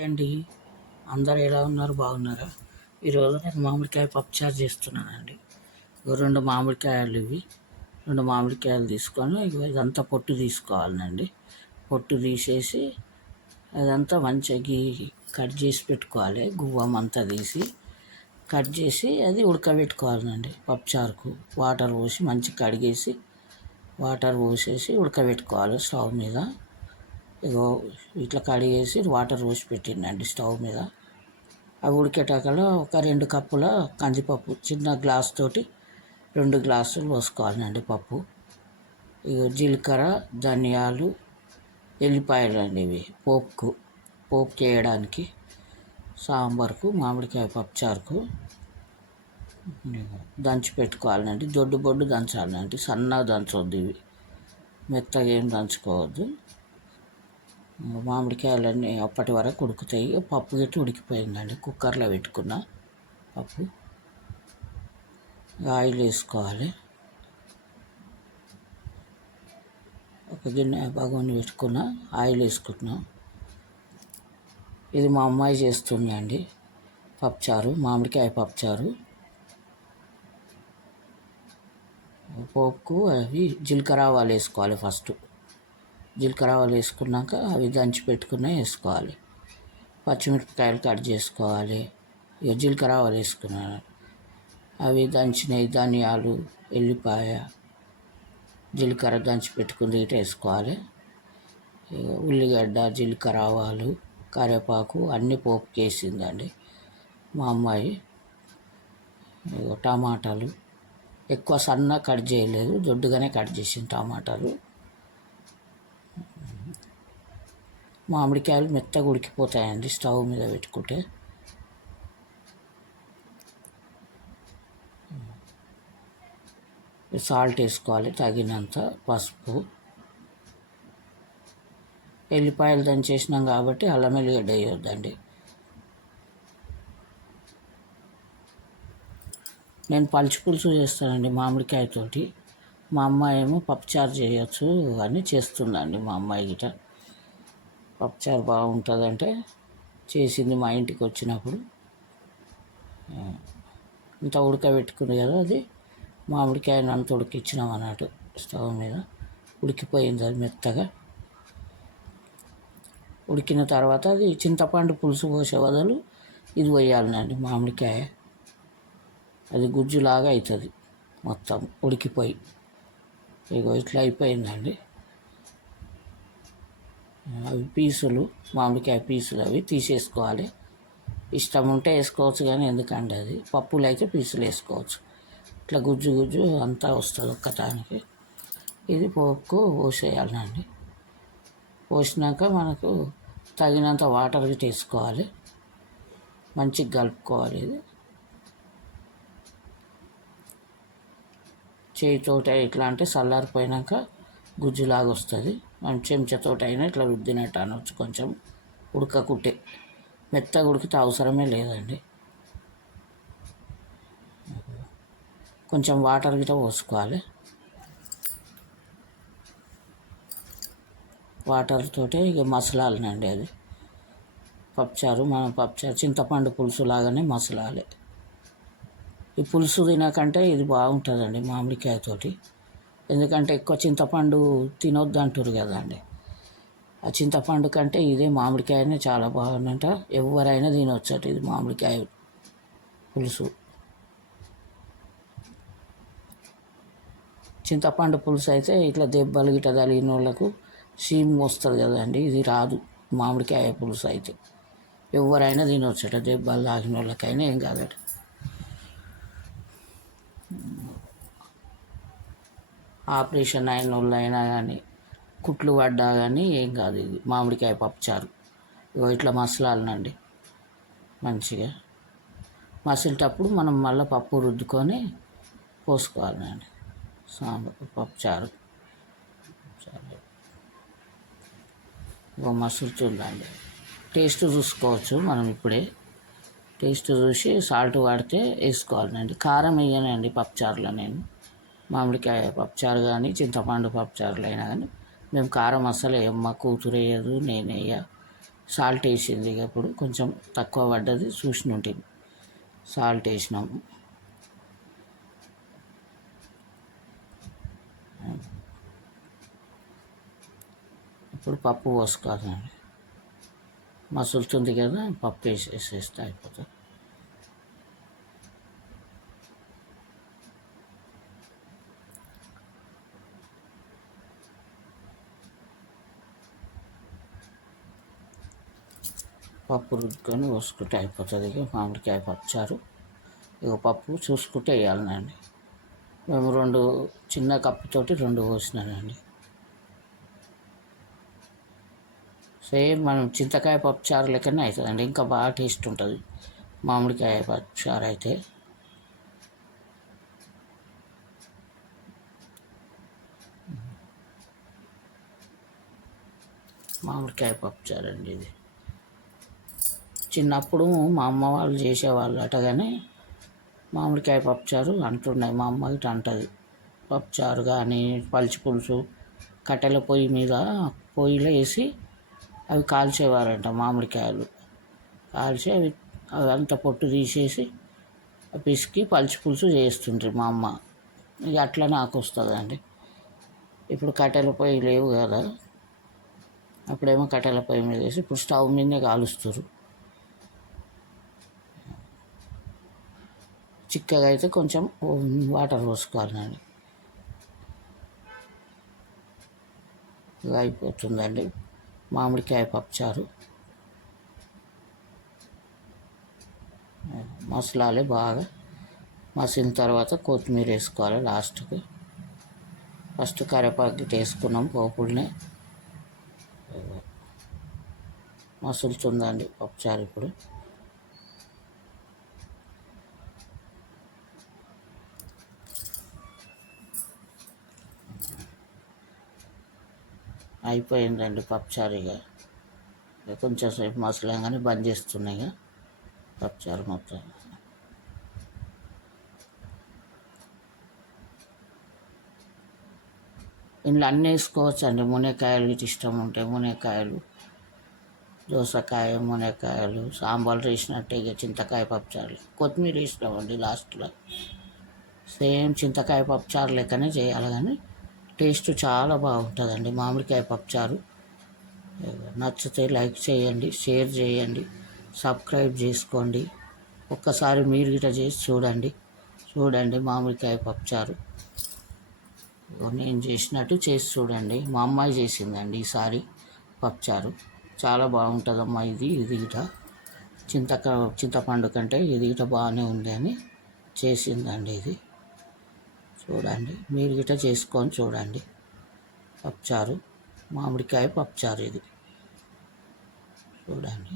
ఏంటి అందరు ఎలా ఉన్నారు? బాగున్నారా? ఈరోజు నేను మామిడికాయ పప్పుచారు చేస్తున్నానండి. రెండు మామిడికాయలు ఇవి. రెండు మామిడికాయలు తీసుకొని ఇదంతా పొట్టు తీసుకోవాలండి. పొట్టు తీసేసి అదంతా మంచిగా కట్ చేసి పెట్టుకోవాలి. గువ్వం అంతా తీసి కట్ చేసి అది ఉడకబెట్టుకోవాలండి. పప్పుచారుకు వాటర్ పోసి మంచిగా కడిగేసి వాటర్ పోసేసి ఉడకబెట్టుకోవాలి స్టవ్ మీద. ఇగో ఇట్లా కడిగేసి వాటర్ పోసి పెట్టిండండి స్టవ్ మీద. అవి ఉడికేటాకలో ఒక 2 కప్పుల కందిపప్పు చిన్న గ్లాస్ తోటి 2 గ్లాసులు పోసుకోవాలండి పప్పు. ఇక జీలకర్ర, ధనియాలు, ఎల్లిపాయలు అండి ఇవి పోపు చేయడానికి, సాంబార్కు, మామిడికాయ పప్పుచారుకు దంచి పెట్టుకోవాలండి. బొడ్డు దంచాలండి, సన్నగా దంచవద్దు, ఇవి మెత్తగా ఏం దంచుకోవద్దు. మామిడికాయలన్నీ అప్పటి వరకు ఉడుకుతాయి. పప్పు గట్టి ఉడికిపోయిందండి. కుక్కర్లో పెట్టుకున్న పప్పు. ఆయిల్ వేసుకోవాలి. ఒక గిన్నె బగోని పెట్టుకున్న ఆయిల్ వేసుకుంటున్నాం. ఇది మా అమ్మాయి చేస్తుందండి పప్పుచారు, మామిడికాయ పప్పుచారు. పోపుకు అవి జీలకర్ర ఆవాలు వేసుకోవాలి. ఫస్ట్ జీలకర్ర ఆవాలు వేసుకున్నాక అవి దంచి పెట్టుకున్న వేసుకోవాలి. పచ్చిమిరపకాయలు కట్ చేసుకోవాలి. ఇక జీలకర్ర ఆవాలు వేసుకున్నాను. అవి దంచినవి ధనియాలు, ఎల్లిపాయ, జీలకర్ర దంచి పెట్టుకుని ఇటు వేసుకోవాలి. ఉల్లిగడ్డ, జీలకర్ర ఆవాలు, కరివేపాకు అన్నీ పోపుకి వేసిందండి మా అమ్మాయి. టమాటాలు ఎక్కువ సన్నగా కట్ చేయలేదు, దొడ్డుగానే కట్ చేసింది టమాటాలు. మామిడికాయలు మెత్తగా ఉడికిపోతాయండి స్టవ్ మీద పెట్టుకుంటే. సాల్ట్ వేసుకోవాలి తగినంత, పసుపు, ఎల్లిపాయలు దంచేసినాం కాబట్టి అల్లం ఎల్లిగడ్డ వేయొద్దండి. నేను పలుచు పులుసు చేస్తానండి మామిడికాయతోటి. మా అమ్మాయి ఏమో పప్పుచారు చేయొచ్చు అని చేస్తుందండి. మా అమ్మాయి గిట పప్పుచారు బాగుంటుందంటే చేసింది మా ఇంటికి వచ్చినప్పుడు. ఇంత ఉడకబెట్టుకుంది కదా, అది మామిడికాయను అంత ఉడికిచ్చినాం అన్నట్టు స్టవ్ మీద. ఉడికిపోయింది అది మెత్తగా. ఉడికిన తర్వాత అది చింతపండు పులుసు పోసే బదులు ఇది పోయాలండి మామిడికాయ. అది గుజ్జులాగా అవుతుంది మొత్తం ఉడికిపోయి. ఇగో ఇట్లా అయిపోయిందండి. అవి పీసులు, మామిడికాయ పీసులు అవి తీసేసుకోవాలి. ఇష్టం ఉంటే వేసుకోవచ్చు, కానీ ఎందుకంటే అది పప్పులు అయితే పీసులు వేసుకోవచ్చు. ఇట్లా గుజ్జు అంతా వస్తుంది ఒక్కటానికి. ఇది పోపుకు పోసేయాలండి. పోసినాక మనకు తగినంత వాటర్ గిట్ట వేసుకోవాలి. మంచిగా కలుపుకోవాలి. ఇది చేయితోట ఇట్లా అంటే చల్లారిపోయినాక గుజ్జులాగా వస్తుంది. మనం చెంచాతోటి అయినా ఇట్లా రుద్దినట్టు అనవచ్చు. కొంచెం ఉడకకుంటే, మెత్తగా ఉడికితే అవసరమే లేదండి. కొంచెం వాటర్ గిట్ట పోసుకోవాలి. వాటర్ తోటే ఇక మసలాలనండి అది పప్పుచారు. మనం పప్పుచారు చింతపండు పులుసు లాగానే మసలాలి. ఈ పులుసు తినకంటే ఇది బాగుంటుందండి మామిడికాయతోటి. ఎందుకంటే ఎక్కువ చింతపండు తినొద్దు అంటారు కదండి. ఆ చింతపండు కంటే ఇదే మామిడికాయనే చాలా బాగుందంట. ఎవరైనా తినొచ్చట ఇది మామిడికాయ పులుసు. చింతపండు పులుసు అయితే ఇట్లా దెబ్బలు గిట్ట తగిలిన వాళ్ళకు సీమ్ వస్తుంది కదండి, ఇది రాదు. మామిడికాయ పులుసు అయితే ఎవరైనా తినొచ్చట, దెబ్బలు తాగిన వాళ్ళకైనా ఏం కాదట. ఆపరేషన్ అయిన వాళ్ళైనా కానీ, కుట్లు పడ్డా కానీ ఏం కాదు. ఇది మామిడికాయ పప్పుచారు. ఇట్లా మసలాలనండి మంచిగా. మసిలేటప్పుడు మనం మళ్ళీ పప్పు రుద్దుకొని పోసుకోవాలండి సాంబార్ పప్పుచారు. మసులుతుందండి. టేస్ట్ చూసుకోవచ్చు మనం ఇప్పుడే. టేస్ట్ చూసి సాల్ట్ వాడితే వేసుకోవాలండి. కారం వేయనండి పప్పుచారులో నేను. మామిడికాయ పప్పుచారు కానీ చింతపండు పప్పుచారులు అయినా కానీ మేము కారం అస్సలు వేయం. మా కూతురు వేయదు, నేను వేయ. సాల్ట్ వేసింది. ఇక ఇప్పుడు కొంచెం తక్కువ పడ్డది చూసి ఉంటుంది. సాల్ట్ వేసినాము. ఇప్పుడు పప్పు పోసుకోవాలండి. మసులుతుంది కదా, పప్పు వేసేస్తే అయిపోతుంది. పప్పు రుద్దుకొని పోసుకుంటే అయిపోతుంది. ఇక మామిడికాయ పప్పుచారు. ఇక పప్పు చూసుకుంటే వేయాలండి. మేము 2 చిన్న కప్పుతోటి 2 పోసినానండి. సేమ్ మనం చింతకాయ పప్పుచారు లెక్కనే అవుతుందండి. ఇంకా బాగా టేస్ట్ ఉంటుంది మామిడికాయ పప్పుచారు అయితే. మామిడికాయ పప్పుచారు అండి ఇది. చిన్నప్పుడు మా అమ్మ వాళ్ళు చేసేవాళ్ళు అటగానే మామిడికాయ పప్పుచారు అంటున్నాయి. మా అమ్మ ఇటు అంటుంది. పప్పుచారు కానీ పచ్చి పులుసు కట్టెల పొయ్యి మీద పొయ్యిలో వేసి అవి కాల్చేవారంట. మామిడికాయలు కాల్చి అవి అంత పొట్టు తీసేసి పిసికి పచ్చి పులుసు చేస్తుంటారు మా అమ్మ. ఇక అట్లా నాకు వస్తుందండి. ఇప్పుడు కట్టెల పొయ్యి లేవు కదా, అప్పుడేమో కట్టెల పొయ్యి మీద వేసి ఇప్పుడు స్టవ్ మీదనే కాలుస్తారు. చిక్కగా అయితే కొంచెం వాటర్ పోసుకోవాలండి. అయిపోతుందండి మామిడికాయ పప్పుచారు. మసలాలి బాగా. మసిలిన తర్వాత కొత్తిమీర వేసుకోవాలి లాస్ట్కి. ఫస్ట్ కరివేపాకు వేసుకున్నాం పోపుల్ని. మసులుతుందండి పప్పుచారు ఇప్పుడు. అయిపోయిందండి పప్పుచారు. ఇక కొంచెం సేపు మసలంగానే బంద్ చేస్తున్నాయి. ఇక పప్పుచారు మొత్తం ఇందులో అన్నీ వేసుకోవచ్చు అండి. మునక్కాయలు ఇటు ఇష్టం ఉంటే మునక్కాయలు, దోసకాయ, మునక్కాయలు, సాంబార్ వేసినట్టే ఇక చింతకాయ పప్పుచారు. కొత్తిమీర వేసినామండి లాస్ట్లో. సేమ్ చింతకాయ పప్పుచారు లెక్కనే చేయాలి కానీ టేస్ట్ చాలా బాగుంటుందండి మామిడికాయ పప్పుచారు. నచ్చితే లైక్ చేయండి, షేర్ చేయండి, సబ్స్క్రైబ్ చేసుకోండి. ఒక్కసారి మీరు గిట్ట చేసి చూడండి మామిడికాయ పప్పుచారు. నేను చేసినట్టు చేసి చూడండి. మా అమ్మాయి చేసిందండి ఈసారి పప్పుచారు. చాలా బాగుంటుందమ్మా ఇది గిట చింతపండు కంటే ఇది గిట బాగానే ఉంది అని చేసిందండి. ఇది చూడండి, మీరు గిట చేసుకొని చూడండి. పప్పుచారు, మామిడికాయ పప్పుచారు ఇది చూడండి.